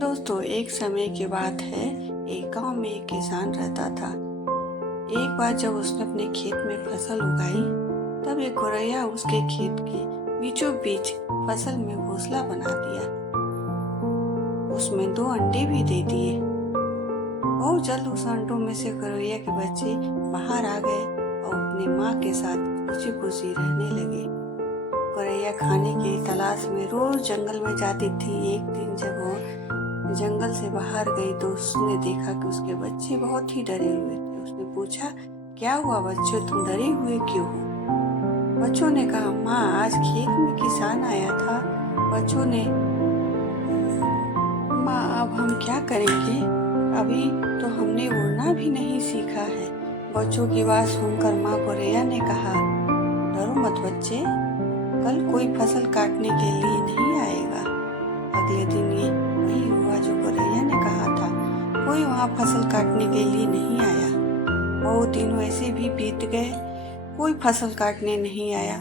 दोस्तों, एक समय की बात है। एक गांव में एक किसान रहता था। एक बार जब उसने अपने खेत में फसल उगाई, तब एक गौरैया उसके खेत के बीचों बीच फसल में घोंसला बना दिया। उसमें 2 अंडे भी दे दिए। बहुत जल्द उस अंडों में से गौरैया के बच्चे बाहर आ गए और अपनी माँ के साथ खुशी खुशी रहने लगे। गौरैया खाने की तलाश में रोज जंगल में जाती थी। एक दिन जब वो जंगल से बाहर गई तो उसने देखा कि उसके बच्चे बहुत ही डरे हुए थे। उसने पूछा, क्या हुआ बच्चों, तुम डरे हुए क्यों हो? बच्चों ने कहा, माँ आज खेत में किसान आया था। बच्चों ने, माँ अब हम क्या करेंगे, अभी तो हमने उड़ना भी नहीं सीखा है। बच्चों की बात सुनकर माँ गौरैया ने कहा, डरो मत बच्चे, कल कोई फसल काटने के लिए नहीं आएगा। अगले दिन ये वही हुआ जो गौरैया ने कहा था। कोई वहाँ फसल काटने के लिए नहीं आया। बहुत दिन वैसे भी बीत गए, कोई फसल काटने नहीं आया।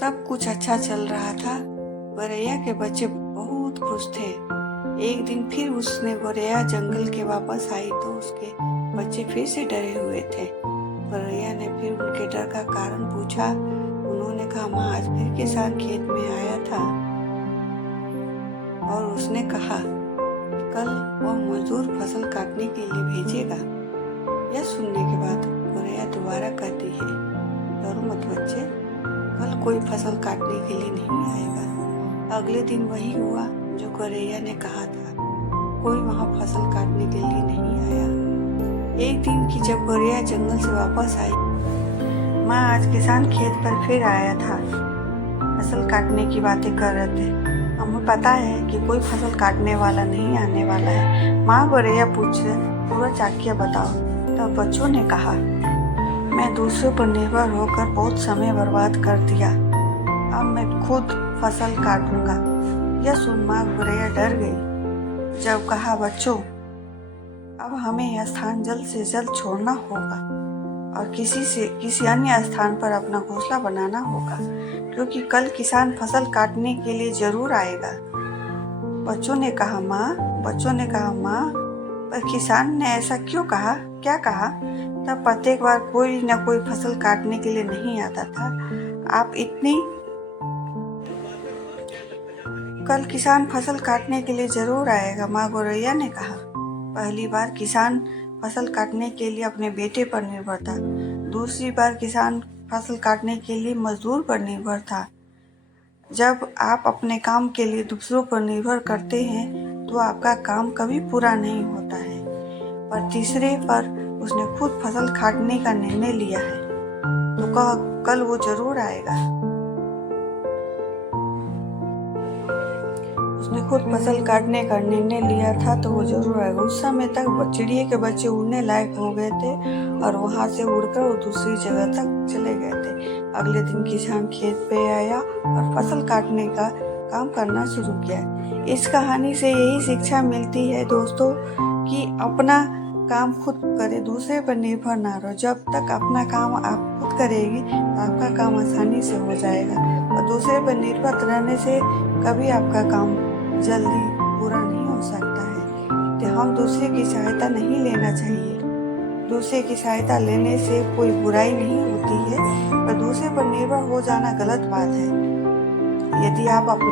सब कुछ अच्छा चल रहा था। गौरैया के बच्चे बहुत खुश थे। एक दिन फिर उसने गौरैया जंगल के वापस आई तो उसके बच्चे फिर से डरे हुए थे। गौरैया ने फिर उनके डर का कारण पूछा। उन्होंने कहा, माँ आज फिर किसान खेत में आया था और उसने कहा कल वह मजदूर फसल काटने के लिए भेजेगा। यह सुनने के बाद गौरैया दोबारा कहती है, डरो मत बच्चे, कल कोई फसल काटने के लिए नहीं आएगा। अगले दिन वही हुआ जो गौरैया ने कहा था। कोई वहाँ फसल काटने के लिए नहीं आया। एक दिन की जब गौरैया जंगल से वापस आई, माँ आज किसान खेत पर फिर आया था। फसल काटने की बातें कर रहे थे। हमें पता है कि कोई फसल काटने वाला नहीं आने वाला है। माँ गौरैया पूछे, पूरा चाक्य बताओ। तब बच्चों ने कहा, मैं दूसरों पर निर्भर होकर बहुत समय बर्बाद कर दिया। अब मैं खुद फसल काटूंगा। यह सुन माँ गौरैया डर गई। जब कहा, बच्चों अब हमें यह स्थान जल्द से जल्द छोड़ना होगा और किसी अन्य स्थान पर अपना घोंसला बनाना होगा, क्योंकि कल किसान फसल काटने के लिए जरूर आएगा। बच्चों ने कहा, माँ पर किसान ने ऐसा क्यों कहा, क्या कहा? तब प्रत्येक बार कोई न कोई फसल काटने के लिए नहीं आता था। कल किसान फसल काटने के लिए जरूर आएगा, माँ गौरैया ने कहा। पहली बार किसान फसल काटने के लिए अपने बेटे पर निर्भर था। दूसरी बार किसान फसल काटने के लिए मजदूर पर निर्भर था। जब आप अपने काम के लिए दूसरों पर निर्भर करते हैं तो आपका काम कभी पूरा नहीं होता है। पर तीसरे पर उसने खुद फसल काटने का निर्णय लिया है तो कल वो जरूर आएगा। उसने खुद फसल काटने का निर्णय लिया था तो वो जरूर आएगा। उस समय तक चिड़िया के बच्चे उड़ने लायक हो गए थे और वहां से उड़कर वो दूसरी जगह तक चले गए थे। अगले दिन किसान खेत पे आया और फसल काटने का काम करना शुरू किया। इस कहानी से यही शिक्षा मिलती है दोस्तों कि अपना काम खुद करे, दूसरे पर निर्भर ना रहो। जब तक अपना काम आप खुद करेंगे तो आपका काम आसानी से हो जाएगा और दूसरे पर निर्भर रहने से कभी आपका काम जल्दी पूरा नहीं हो सकता है। तो हम दूसरे की सहायता नहीं लेना चाहिए। दूसरे की सहायता लेने से कोई बुराई नहीं होती है, पर दूसरे पर निर्भर हो जाना गलत बात है। यदि आप